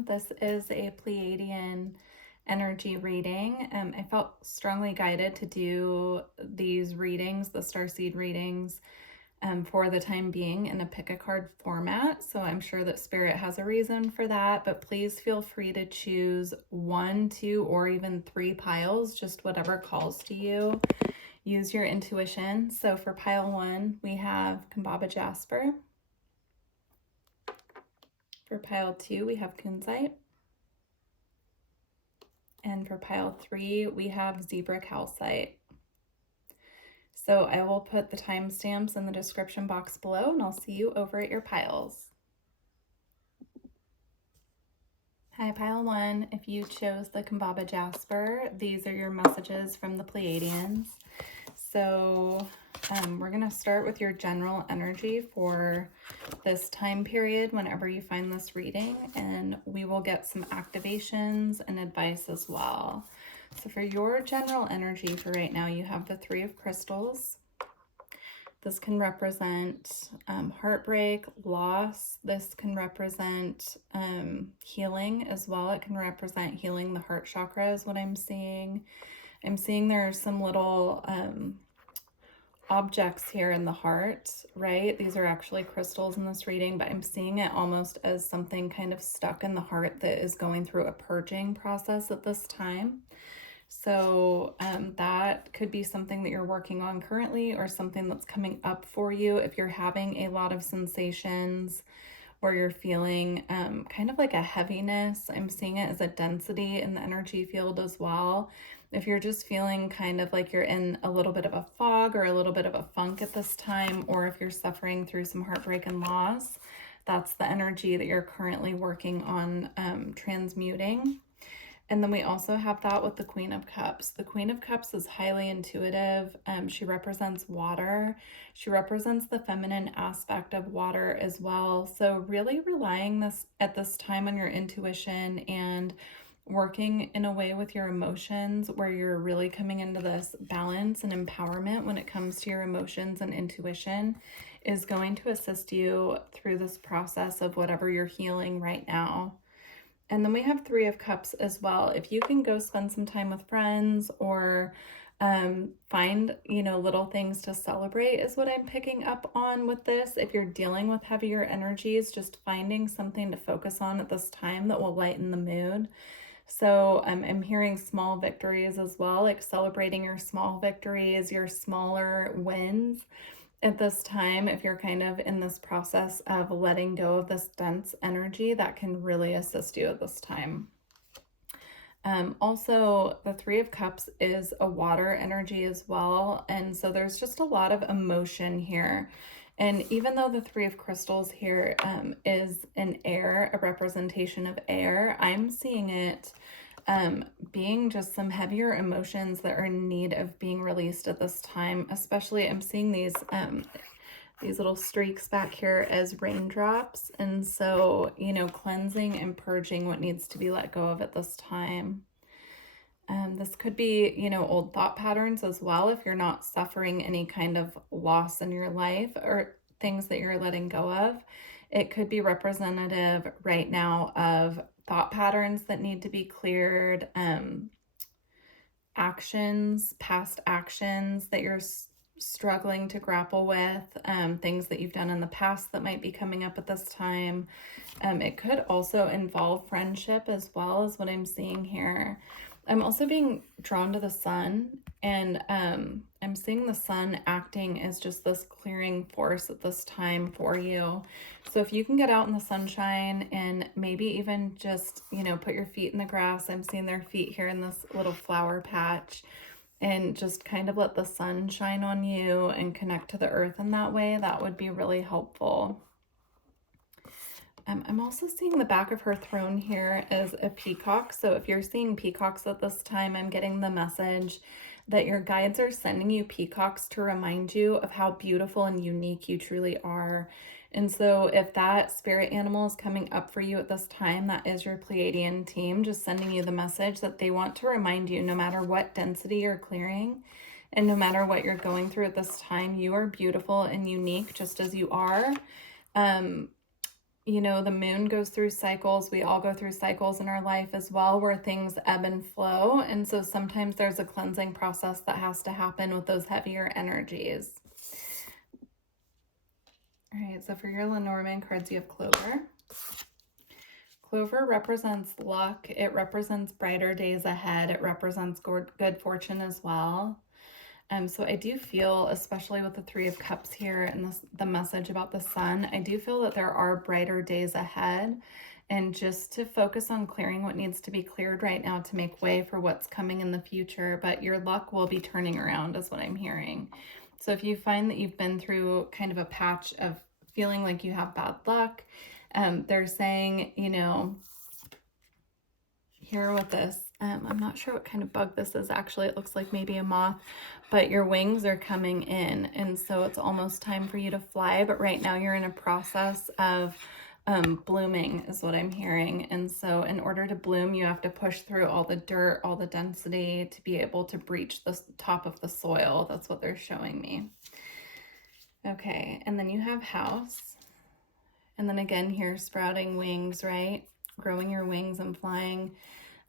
welcome. This is a Pleiadian energy reading. I felt strongly guided to do these readings, the Starseed readings, for the time being in a pick a card format. So I'm sure that Spirit has a reason for that, but please feel free to choose 1, 2, or even 3 piles, just whatever calls to you. Use your intuition. So for pile 1, we have Kambaba Jasper. For pile 2, we have Kunzite. And for pile 3, we have Zebra Calcite. So I will put the timestamps in the description box below, and I'll see you over at your piles. Hi, pile 1. If you chose the Kambaba Jasper, these are your messages from the Pleiadians. So we're going to start with your general energy for this time period whenever you find this reading, and we will get some activations and advice as well. So for your general energy for right now, you have the 3 of Crystals. This can represent heartbreak, loss. This can represent healing as well. It can represent healing the heart chakra is what I'm seeing. I'm seeing there are some little objects here in the heart, right? These are actually crystals in this reading, but I'm seeing it almost as something kind of stuck in the heart that is going through a purging process at this time. So that could be something that you're working on currently, or something that's coming up for you if you're having a lot of sensations or you're feeling kind of like a heaviness. I'm seeing it as a density in the energy field as well. If you're just feeling kind of like you're in a little bit of a fog or a little bit of a funk at this time, or if you're suffering through some heartbreak and loss, that's the energy that you're currently working on transmuting. And then we also have that with the Queen of Cups. The Queen of Cups is highly intuitive. She represents water. She represents the feminine aspect of water as well. So really relying at this time on your intuition and working in a way with your emotions where you're really coming into this balance and empowerment when it comes to your emotions and intuition is going to assist you through this process of whatever you're healing right now. And then we have 3 of Cups as well. If you can go spend some time with friends or find, little things to celebrate is what I'm picking up on with this. If you're dealing with heavier energies, just finding something to focus on at this time that will lighten the mood. So I'm hearing small victories as well, like celebrating your small victories, your smaller wins at this time. If you're kind of in this process of letting go of this dense energy, that can really assist you at this time. Also, the 3 of Cups is a water energy as well. And so there's just a lot of emotion here. And even though the 3 of Crystals here is an air, a representation of air, I'm seeing it being just some heavier emotions that are in need of being released at this time. Especially I'm seeing these little streaks back here as raindrops. And so, cleansing and purging what needs to be let go of at this time. This could be, old thought patterns as well. If you're not suffering any kind of loss in your life or things that you're letting go of, it could be representative right now of thought patterns that need to be cleared, actions, past actions that you're struggling to grapple with, things that you've done in the past that might be coming up at this time. It could also involve friendship as well, as what I'm seeing here. I'm also being drawn to the sun, and I'm seeing the sun acting as just this clearing force at this time for you. So if you can get out in the sunshine and maybe even just, put your feet in the grass. I'm seeing their feet here in this little flower patch, and just kind of let the sun shine on you and connect to the earth in that way, that would be really helpful. I'm also seeing the back of her throne here as a peacock. So if you're seeing peacocks at this time, I'm getting the message that your guides are sending you peacocks to remind you of how beautiful and unique you truly are. And so if that spirit animal is coming up for you at this time, that is your Pleiadian team just sending you the message that they want to remind you, no matter what density you're clearing and no matter what you're going through at this time, you are beautiful and unique just as you are. you know, the moon goes through cycles. We all go through cycles in our life as well, where things ebb and flow. And so sometimes there's a cleansing process that has to happen with those heavier energies. All right, so for your Lenormand cards, you have Clover. Clover represents luck. It represents brighter days ahead. It represents good fortune as well. So I do feel, especially with the Three of Cups here and the message about the sun, I do feel that there are brighter days ahead. And just to focus on clearing what needs to be cleared right now to make way for what's coming in the future. But your luck will be turning around is what I'm hearing. So if you find that you've been through kind of a patch of feeling like you have bad luck, they're saying, you know, here with this, I'm not sure what kind of bug this is actually. It looks like maybe a moth, but your wings are coming in, and so it's almost time for you to fly. But right now you're in a process of blooming is what I'm hearing. And so in order to bloom, you have to push through all the dirt, all the density to be able to breach the top of the soil. That's what they're showing me. Okay, and then you have house. And then again here, sprouting wings, right? Growing your wings and flying.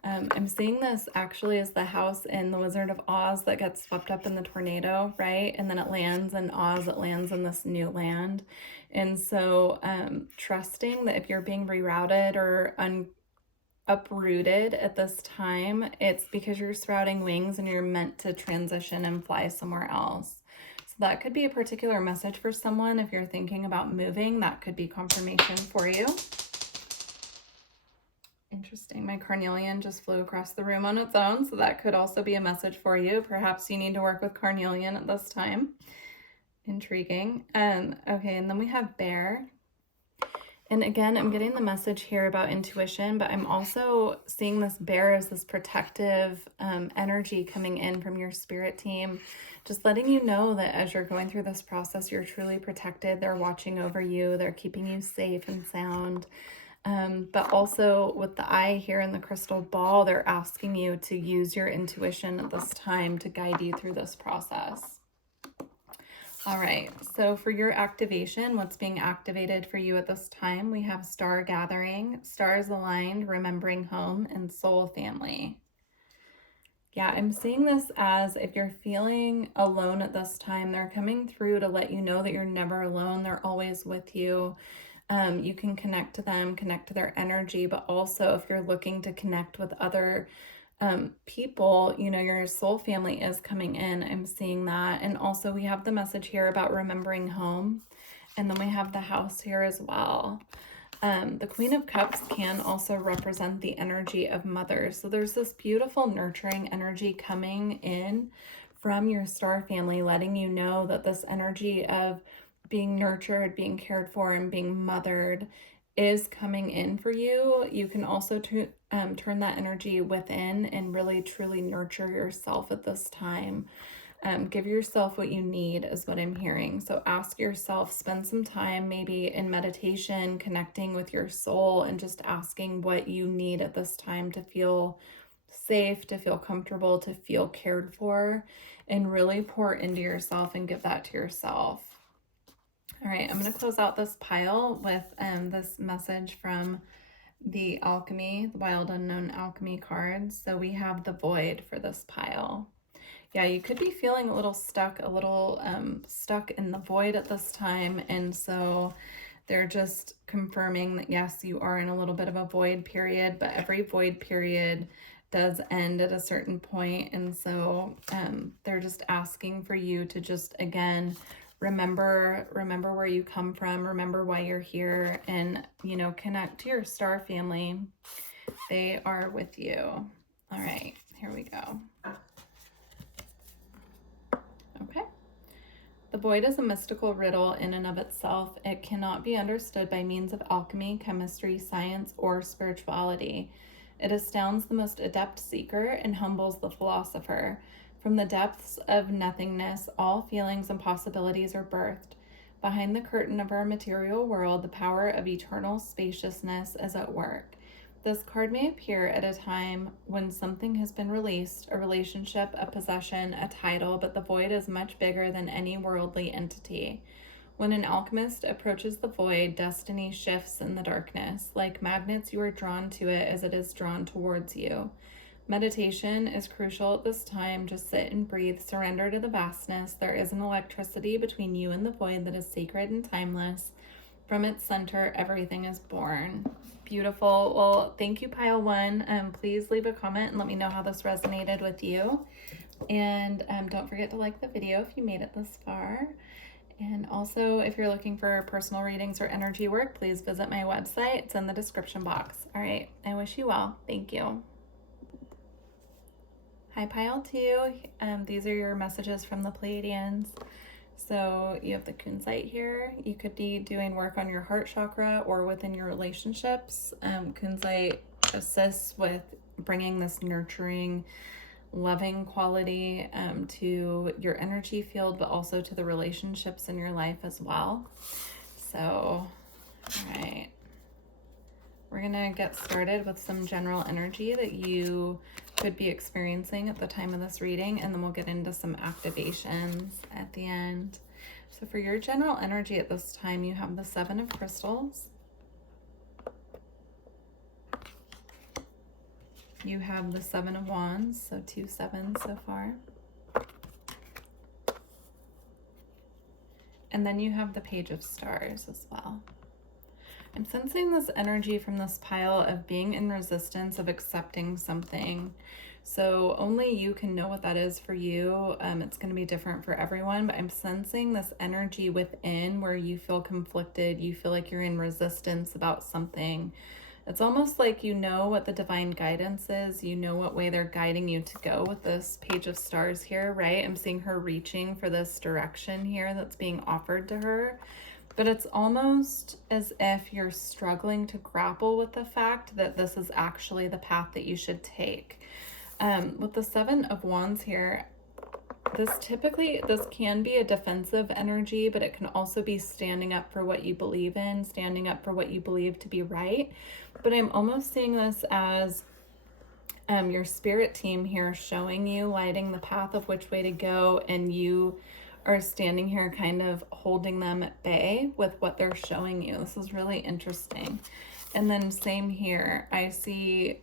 I'm seeing this actually as the house in The Wizard of Oz that gets swept up in the tornado, right? And then it lands in Oz, it lands in this new land. And so trusting that if you're being rerouted or uprooted at this time, it's because you're sprouting wings and you're meant to transition and fly somewhere else. So that could be a particular message for someone. If you're thinking about moving, that could be confirmation for you. Interesting. My carnelian just flew across the room on its own, so that could also be a message for you. Perhaps you need to work with carnelian at this time. Intriguing. Okay, and then we have bear. And again, I'm getting the message here about intuition, but I'm also seeing this bear as this protective energy coming in from your spirit team, just letting you know that as you're going through this process, you're truly protected. They're watching over you. They're keeping you safe and sound. But also with the eye here in the crystal ball, they're asking you to use your intuition at this time to guide you through this process. All right, so for your activation, what's being activated for you at this time, we have star gathering, stars aligned, remembering home, and soul family. Yeah, I'm seeing this as if you're feeling alone at this time, they're coming through to let you know that you're never alone. They're always with you. You can connect to them, connect to their energy, but also if you're looking to connect with other people, you know, your soul family is coming in. I'm seeing that. And also we have the message here about remembering home. And then we have the house here as well. The Queen of Cups can also represent the energy of mothers. So there's this beautiful nurturing energy coming in from your star family, letting you know that this energy of being nurtured, being cared for, and being mothered is coming in for you. You can also turn that energy within and really truly nurture yourself at this time. Give yourself what you need is what I'm hearing. So ask yourself, spend some time maybe in meditation, connecting with your soul and just asking what you need at this time to feel safe, to feel comfortable, to feel cared for, and really pour into yourself and give that to yourself. All right, I'm going to close out this pile with this message from the Alchemy, the Wild Unknown Alchemy cards. So we have the Void for this pile. Yeah, you could be feeling a little stuck in the void at this time. And so they're just confirming that, yes, you are in a little bit of a void period, but every void period does end at a certain point. And so they're just asking for you to just, again, remember where you come from, remember why you're here, and, you know, connect to your star family. They are with you. All right, here we go. Okay. The void is a mystical riddle in and of itself. It cannot be understood by means of alchemy, chemistry, science, or spirituality. It astounds the most adept seeker and humbles the philosopher. From the depths of nothingness, all feelings and possibilities are birthed. Behind the curtain of our material world, the power of eternal spaciousness is at work. This card may appear at a time when something has been released, a relationship, a possession, a title, but the void is much bigger than any worldly entity. When an alchemist approaches the void, destiny shifts in the darkness. Like magnets, you are drawn to it as it is drawn towards you. Meditation is crucial at this time. Just sit and breathe. Surrender to the vastness. There is an electricity between you and the void that is sacred and timeless. From its center, everything is born. Beautiful. Well, thank you, Pile 1. Please leave a comment and let me know how this resonated with you. And don't forget to like the video if you made it this far. And also, if you're looking for personal readings or energy work, please visit my website. It's in the description box. All right. I wish you well. Thank you. Hi, Pile 2. These are your messages from the Pleiadians. So you have the kunzite here. You could be doing work on your heart chakra or within your relationships. Kunzite assists with bringing this nurturing, loving quality to your energy field, but also to the relationships in your life as well. So, all right. We're going to get started with some general energy that you could be experiencing at the time of this reading, and then we'll get into some activations at the end. So for your general energy at this time, you have the 7 of crystals. You have the 7 of wands, so 2 7s so far. And then you have the page of stars as well. I'm sensing this energy from this pile of being in resistance, of accepting something. So only you can know what that is for you. It's going to be different for everyone, but I'm sensing this energy within where you feel conflicted. You feel like you're in resistance about something. It's almost like you know what the divine guidance is. You know what way they're guiding you to go with this page of stars here, right? I'm seeing her reaching for this direction here that's being offered to her. But it's almost as if you're struggling to grapple with the fact that this is actually the path that you should take. With the 7 of wands here, this can be a defensive energy, but it can also be standing up for what you believe in, standing up for what you believe to be right. But I'm almost seeing this as your spirit team here showing you, lighting the path of which way to go, and you are standing here kind of holding them at bay with what they're showing you. This is really interesting. And then same here, I see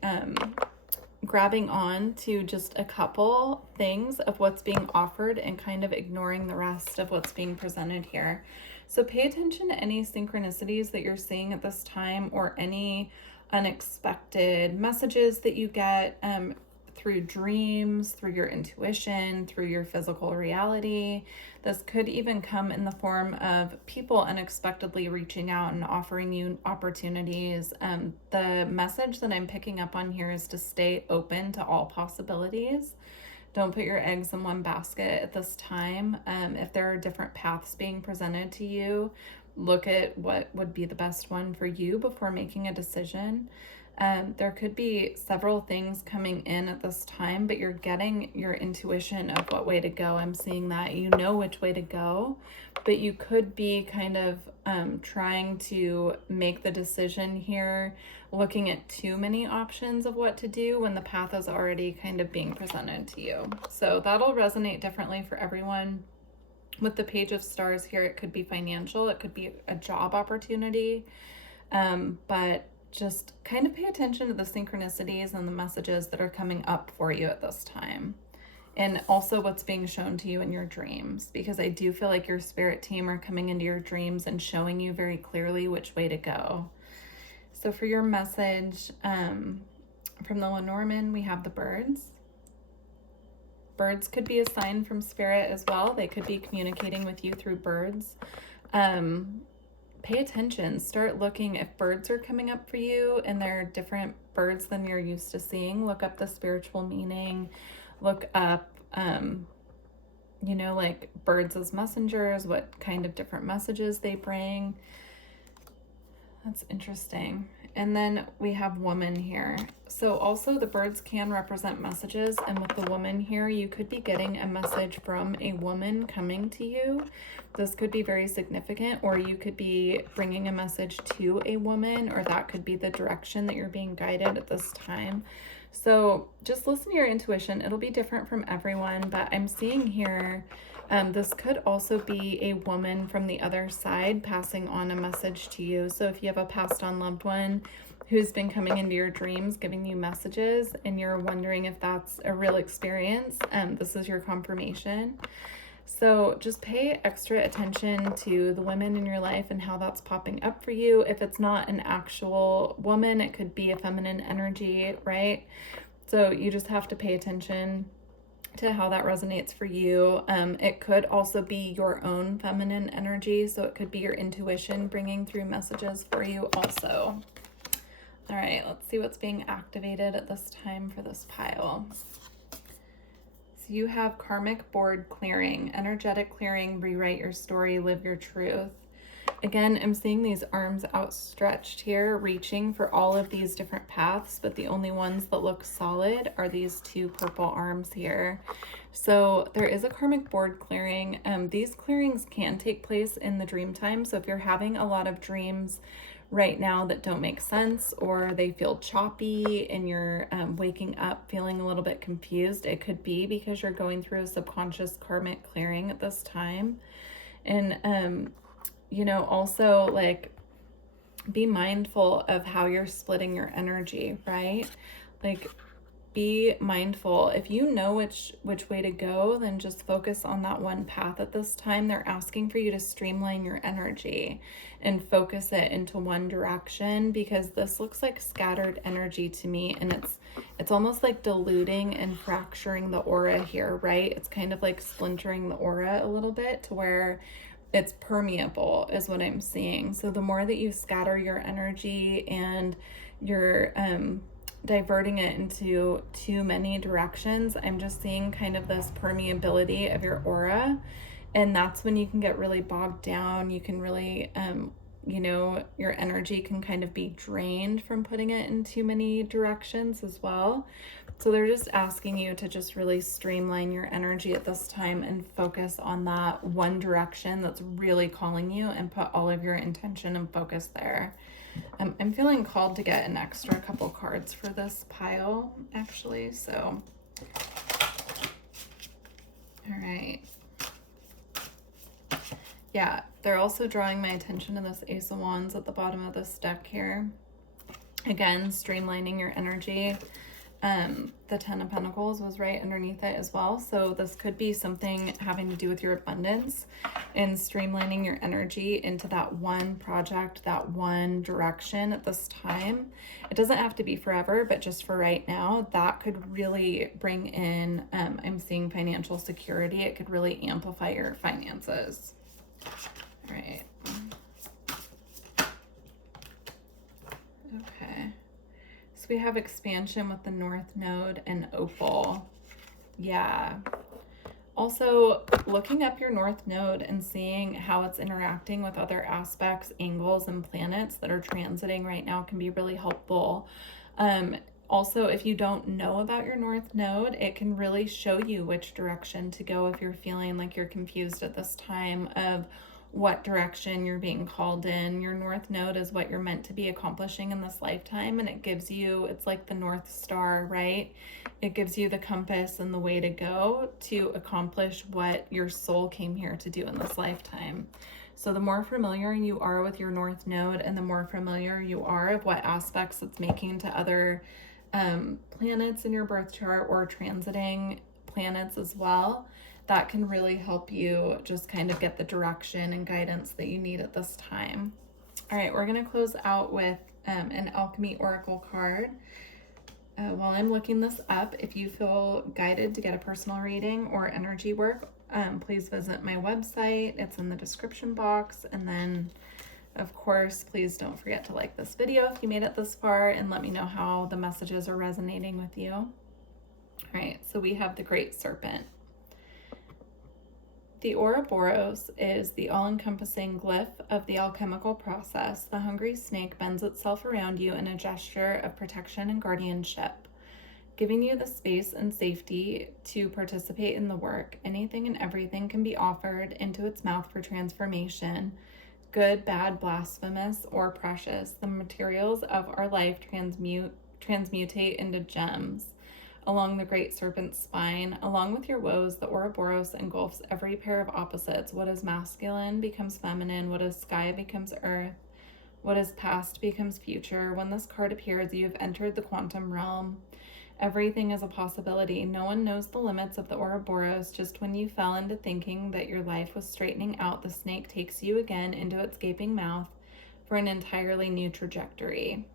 grabbing on to just a couple things of what's being offered and kind of ignoring the rest of what's being presented here. So pay attention to any synchronicities that you're seeing at this time, or any unexpected messages that you get through dreams, through your intuition, through your physical reality. This could even come in the form of people unexpectedly reaching out and offering you opportunities. The message that I'm picking up on here is to stay open to all possibilities. Don't put your eggs in one basket at this time. If there are different paths being presented to you, look at what would be the best one for you before making a decision. There could be several things coming in at this time, but you're getting your intuition of what way to go. I'm seeing that you know which way to go, but you could be kind of trying to make the decision here, looking at too many options of what to do when the path is already kind of being presented to you. So that'll resonate differently for everyone. With the page of stars here, it could be financial, it could be a job opportunity, but just kind of pay attention to the synchronicities and the messages that are coming up for you at this time. And also what's being shown to you in your dreams, because I do feel like your spirit team are coming into your dreams and showing you very clearly which way to go. So for your message from the Lenormand, we have the birds. Birds could be a sign from spirit as well. They could be communicating with you through birds. Pay attention, start looking if birds are coming up for you and they're different birds than you're used to seeing. Look up the spiritual meaning, look up, like birds as messengers, what kind of different messages they bring. That's interesting. And then we have woman here. So also the birds can represent messages, and with the woman here, you could be getting a message from a woman coming to you. This could be very significant, or you could be bringing a message to a woman, or that could be the direction that you're being guided at this time. So just listen to your intuition. It'll be different from everyone, but I'm seeing here, this could also be a woman from the other side passing on a message to you. So if you have a passed on loved one who's been coming into your dreams, giving you messages, and you're wondering if that's a real experience, this is your confirmation. So just pay extra attention to the women in your life and how that's popping up for you. If it's not an actual woman, it could be a feminine energy, right? So you just have to pay attention to how that resonates for you. It could also be your own feminine energy. So it could be your intuition bringing through messages for you also. All right, let's see what's being activated at this time for this pile. So you have karmic board clearing, energetic clearing, rewrite your story, live your truth. Again, I'm seeing these arms outstretched here, reaching for all of these different paths, but the only ones that look solid are these two purple arms here. So there is a karmic board clearing. These clearings can take place in the dream time. So if you're having a lot of dreams right now that don't make sense, or they feel choppy and you're waking up feeling a little bit confused, it could be because you're going through a subconscious karmic clearing at this time. And you know, also like be mindful of how you're splitting your energy, right? Like be mindful. If you know which way to go, then just focus on that one path at this time. They're asking for you to streamline your energy and focus it into one direction, because this looks like scattered energy to me, and it's almost like diluting and fracturing the aura here, right? It's kind of like splintering the aura a little bit to where it's permeable is what I'm seeing. So the more that you scatter your energy and you're diverting it into too many directions, I'm just seeing kind of this permeability of your aura, and that's when you can get really bogged down. You can really you know, your energy can kind of be drained from putting it in too many directions as well. So they're just asking you to just really streamline your energy at this time and focus on that one direction that's really calling you, and put all of your intention and focus there. I'm feeling called to get an extra couple cards for this pile, actually. So, all right. Yeah, they're also drawing my attention to this Ace of Wands at the bottom of this deck here. Again, streamlining your energy. The Ten of Pentacles was right underneath it as well. So this could be something having to do with your abundance and streamlining your energy into that one project, that one direction at this time. It doesn't have to be forever, but just for right now, that could really bring in, I'm seeing financial security. It could really amplify your finances. All right. Okay. So we have expansion with the North Node and Opal. Yeah. Also, looking up your North Node and seeing how it's interacting with other aspects, angles, and planets that are transiting right now can be really helpful. Also, if you don't know about your North Node, it can really show you which direction to go if you're feeling like you're confused at this time of what direction you're being called in. Your North Node is what you're meant to be accomplishing in this lifetime, and it gives you, it's like the North Star, right? It gives you the compass and the way to go to accomplish what your soul came here to do in this lifetime. So the more familiar you are with your North Node, and the more familiar you are of what aspects it's making to other planets in your birth chart, or transiting planets as well, that can really help you just kind of get the direction and guidance that you need at this time. All right, we're going to close out with an Alchemy Oracle card. While I'm looking this up, if you feel guided to get a personal reading or energy work, please visit my website. It's in the description box. And then, of course, please don't forget to like this video if you made it this far, and let me know how the messages are resonating with you. All right, so we have the Great Serpent. The Ouroboros is the all-encompassing glyph of the alchemical process. The hungry snake bends itself around you in a gesture of protection and guardianship, giving you the space and safety to participate in the work. Anything and everything can be offered into its mouth for transformation, good, bad, blasphemous, or precious. The materials of our life transmute transmutate into gems. Along the great serpent's spine, along with your woes, the Ouroboros engulfs every pair of opposites. What is masculine becomes feminine. What is sky becomes earth. What is past becomes future. When this card appears, you have entered the quantum realm. Everything is a possibility. No one knows the limits of the Ouroboros. Just when you fell into thinking that your life was straightening out, the snake takes you again into its gaping mouth for an entirely new trajectory.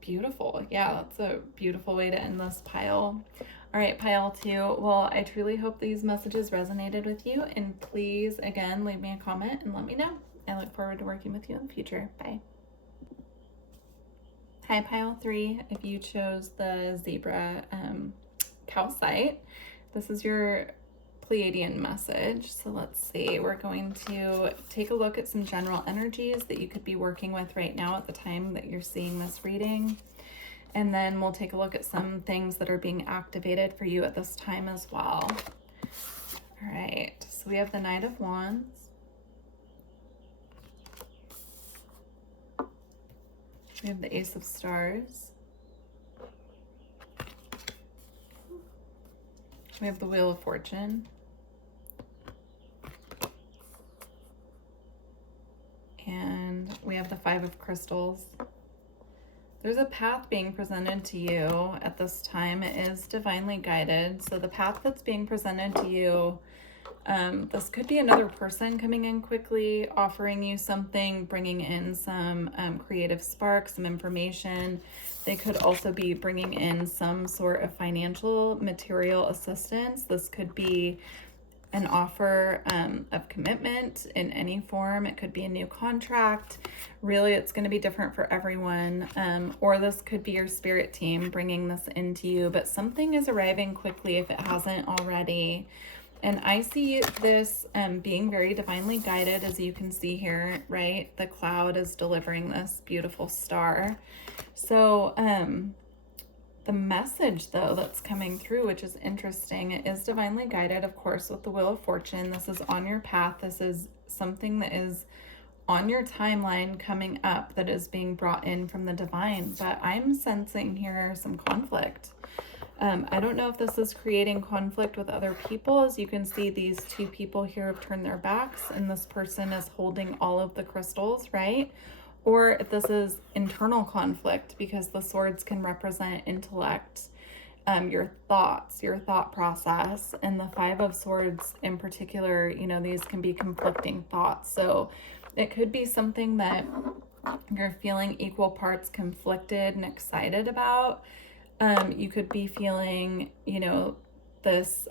Beautiful. Yeah, that's a beautiful way to end this pile. All right, pile 2. Well, I truly hope these messages resonated with you, and please, again, leave me a comment and let me know. I look forward to working with you in the future. Bye. Hi, pile 3. If you chose the zebra calcite, this is your Pleiadian message. So let's see, we're going to take a look at some general energies that you could be working with right now at the time that you're seeing this reading. And then we'll take a look at some things that are being activated for you at this time as well. All right, so we have the Knight of Wands. We have the Ace of Stars. We have the Wheel of Fortune. And we have the Five of Crystals. There's a path being presented to you at this time. It is divinely guided. So the path that's being presented to you, this could be another person coming in quickly, offering you something, bringing in some creative spark, some information. They could also be bringing in some sort of financial, material assistance. This could be an offer of commitment in any form. It could be a new contract. Really, it's going to be different for everyone. Or this could be your spirit team bringing this into you, but something is arriving quickly if it hasn't already. And I see this being very divinely guided, as you can see here, right? The cloud is delivering this beautiful star. So the message, though, that's coming through, which is interesting, it is divinely guided, of course, with the Wheel of Fortune. This is on your path. This is something that is on your timeline coming up that is being brought in from the divine. But I'm sensing here some conflict. I don't know if this is creating conflict with other people. As you can see, these two people here have turned their backs, and this person is holding all of the crystals, right? Or if this is internal conflict, because the swords can represent intellect, your thoughts, your thought process, and the Five of Swords in particular, you know, these can be conflicting thoughts. So it could be something that you're feeling equal parts conflicted and excited about. You could be feeling, you know, this,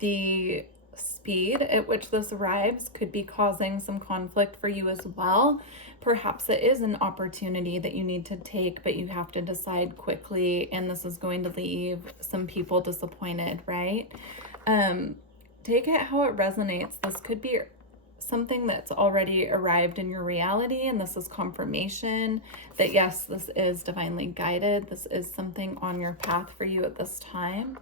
the speed at which this arrives could be causing some conflict for you as well. Perhaps it is an opportunity that you need to take, but you have to decide quickly, and this is going to leave some people disappointed, right? Take it how it resonates. This could be something that's already arrived in your reality, and this is confirmation that yes, this is divinely guided. This is something on your path for you at this time.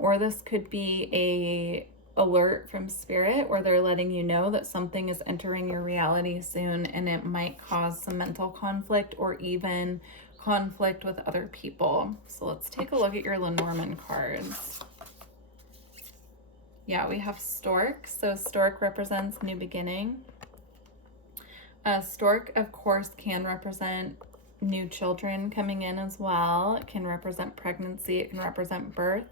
Or this could be a alert from spirit where they're letting you know that something is entering your reality soon, and it might cause some mental conflict or even conflict with other people. So let's take a look at your Lenormand cards. Yeah, we have Stork. So Stork represents new beginning. Stork, of course, can represent new children coming in as well. It can represent pregnancy. It can represent birth.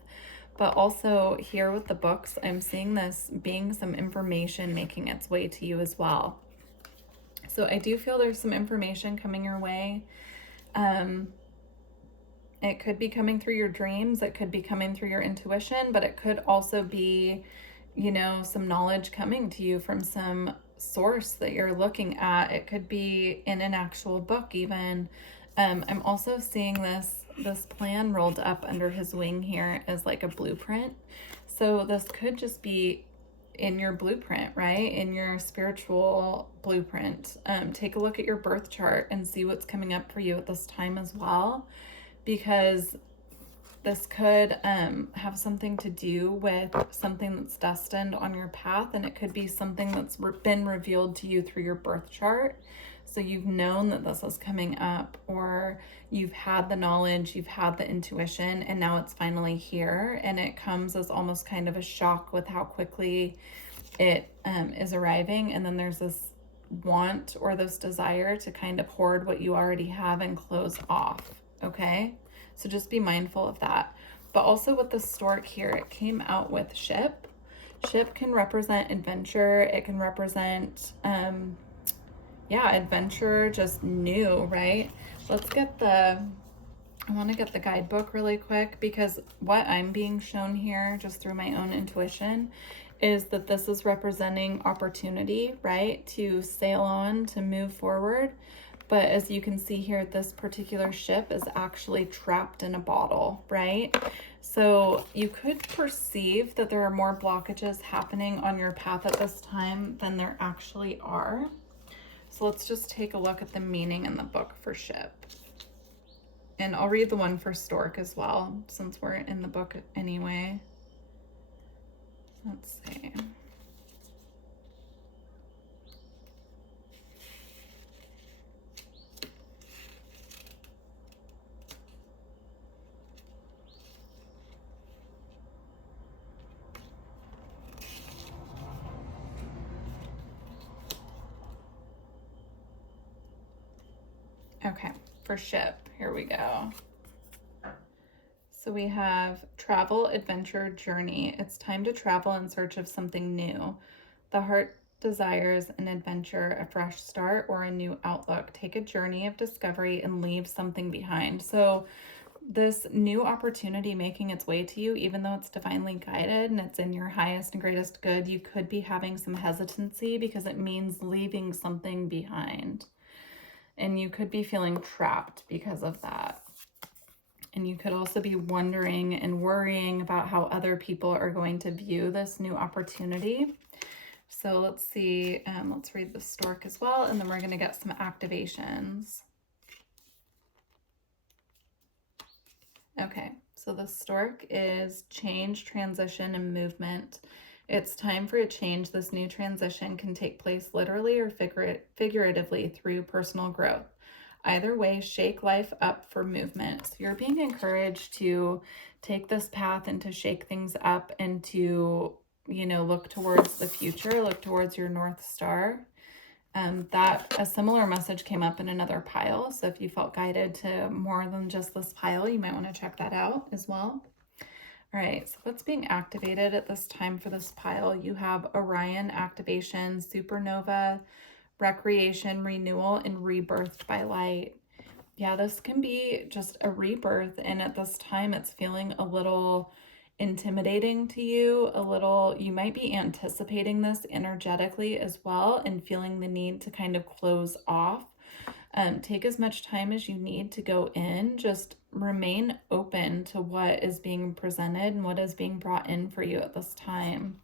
But also here with the books, I'm seeing this being some information making its way to you as well. So I do feel there's some information coming your way. It could be coming through your dreams. It could be coming through your intuition, but it could also be, you know, some knowledge coming to you from some source that you're looking at. It could be in an actual book even. I'm also seeing this plan rolled up under his wing here as like a blueprint. So this could just be in your blueprint, right? In your spiritual blueprint. Take a look at your birth chart and see what's coming up for you at this time as well, because this could have something to do with something that's destined on your path, and it could be something that's been revealed to you through your birth chart. So you've known that this is coming up, or you've had the knowledge, you've had the intuition, and now it's finally here. And it comes as almost kind of a shock with how quickly it is arriving. And then there's this want or this desire to kind of hoard what you already have and close off. Okay, so just be mindful of that. But also with the stork here, it came out with ship. Ship can represent adventure. It can represent adventure, just new, right? Let's get I want to get the guidebook really quick, because what I'm being shown here just through my own intuition is that this is representing opportunity, right? To sail on, to move forward. But as you can see here, this particular ship is actually trapped in a bottle, right? So you could perceive that there are more blockages happening on your path at this time than there actually are. So let's just take a look at the meaning in the book for ship. And I'll read the one for stork as well, since we're in the book anyway. Let's see. Okay, for ship, here we go. So we have travel, adventure, journey. It's time to travel in search of something new. The heart desires an adventure, a fresh start, or a new outlook. Take a journey of discovery and leave something behind. So this new opportunity making its way to you, even though it's divinely guided and it's in your highest and greatest good, you could be having some hesitancy because it means leaving something behind. And you could be feeling trapped because of that. And you could also be wondering and worrying about how other people are going to view this new opportunity. So let's see, let's read the stork as well, and then we're going to get some activations. Okay, so the stork is change, transition, and movement. It's time for a change. This new transition can take place literally or figuratively through personal growth. Either way, shake life up for movement. So you're being encouraged to take this path and to shake things up and to, look towards the future, look towards your North Star. That a similar message came up in another pile. So if you felt guided to more than just this pile, you might want to check that out as well. All right, so what's being activated at this time for this pile? You have Orion activation, supernova, recreation, renewal, and rebirthed by light. Yeah, this can be just a rebirth, and at this time it's feeling a little intimidating to you, you might be anticipating this energetically as well and feeling the need to kind of close off. Take as much time as you need to go in. Just remain open to what is being presented and what is being brought in for you at this time,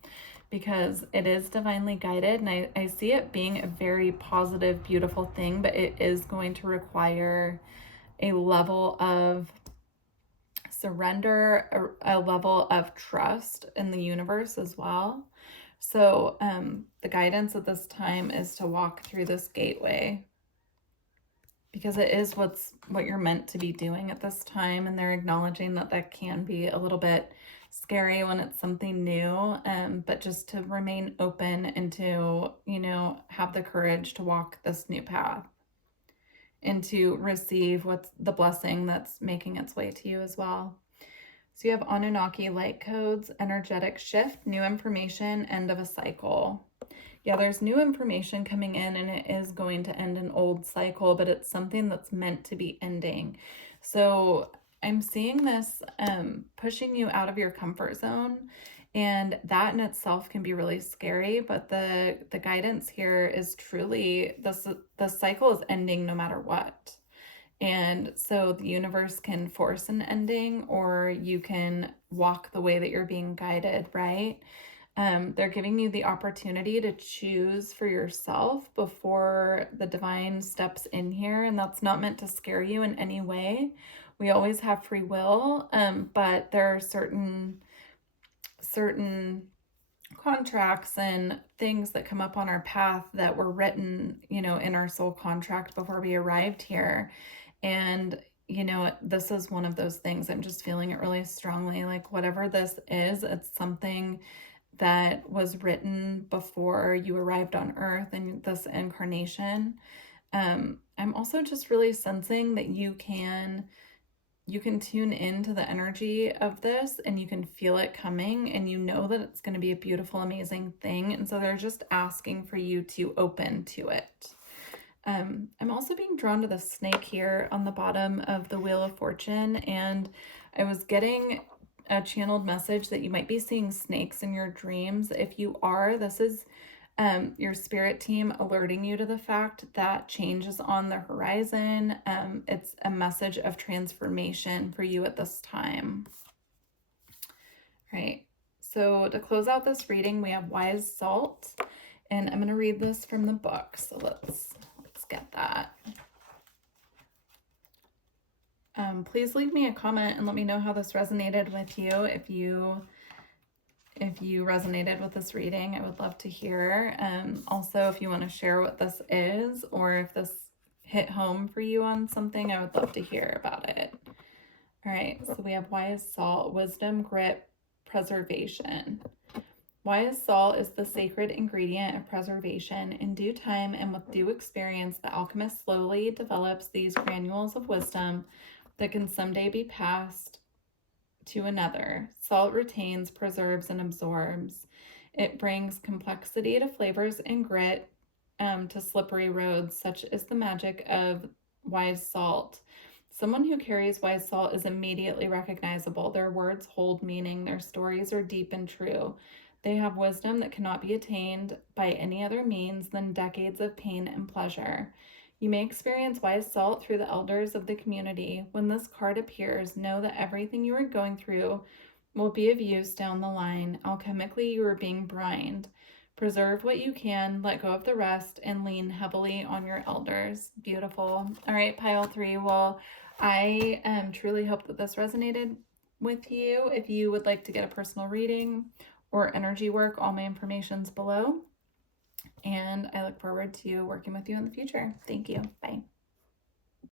because it is divinely guided, and I see it being a very positive, beautiful thing, but it is going to require a level of surrender, a level of trust in the universe as well. So the guidance at this time is to walk through this gateway, because it is what you're meant to be doing at this time, and they're acknowledging that can be a little bit scary when it's something new, but just to remain open and to, have the courage to walk this new path and to receive what's the blessing that's making its way to you as well. So you have Anunnaki light codes, energetic shift, new information, end of a cycle. Yeah, there's new information coming in, and it is going to end an old cycle, but it's something that's meant to be ending. So I'm seeing this pushing you out of your comfort zone, and that in itself can be really scary, but the guidance here is truly the cycle is ending no matter what. And so the universe can force an ending, or you can walk the way that you're being guided, right? They're giving you the opportunity to choose for yourself before the divine steps in here. And that's not meant to scare you in any way. We always have free will, but there are certain contracts and things that come up on our path that were written, you know, in our soul contract before we arrived here. And, you know, this is one of those things. I'm just feeling it really strongly. Like, whatever this is, it's something that was written before you arrived on earth in this incarnation. I'm also just really sensing that you can tune into the energy of this and you can feel it coming, and you know that it's going to be a beautiful, amazing thing. And so they're just asking for you to open to it. I'm also being drawn to the snake here on the bottom of the Wheel of Fortune, and I was getting a channeled message that you might be seeing snakes in your dreams. If you are, this is your spirit team alerting you to the fact that change is on the horizon. It's a message of transformation for you at this time. All right. So to close out this reading, we have Wise Salt, and I'm going to read this from the book. So let's get that. Please leave me a comment and let me know how this resonated with you. If you resonated with this reading, I would love to hear. Also, if you want to share what this is, or if this hit home for you on something, I would love to hear about it. All right, so we have Wise Salt, Wisdom, Grit, Preservation. Wise salt is the sacred ingredient of preservation. In due time and with due experience, the alchemist slowly develops these granules of wisdom that can someday be passed to another. Salt retains, preserves, and absorbs. It brings complexity to flavors and grit to slippery roads. Such is the magic of Wise Salt. Someone who carries Wise Salt is immediately recognizable. Their words hold meaning. Their stories are deep and true. They have wisdom that cannot be attained by any other means than decades of pain and pleasure. You may experience Wise Salt through the elders of the community. When this card appears, know that everything you are going through will be of use down the line. Alchemically, you are being brined. Preserve what you can, let go of the rest, and lean heavily on your elders. Beautiful. All right, pile 3. Well, I truly hope that this resonated with you. If you would like to get a personal reading or energy work, all my information's below. And I look forward to working with you in the future. Thank you. Bye.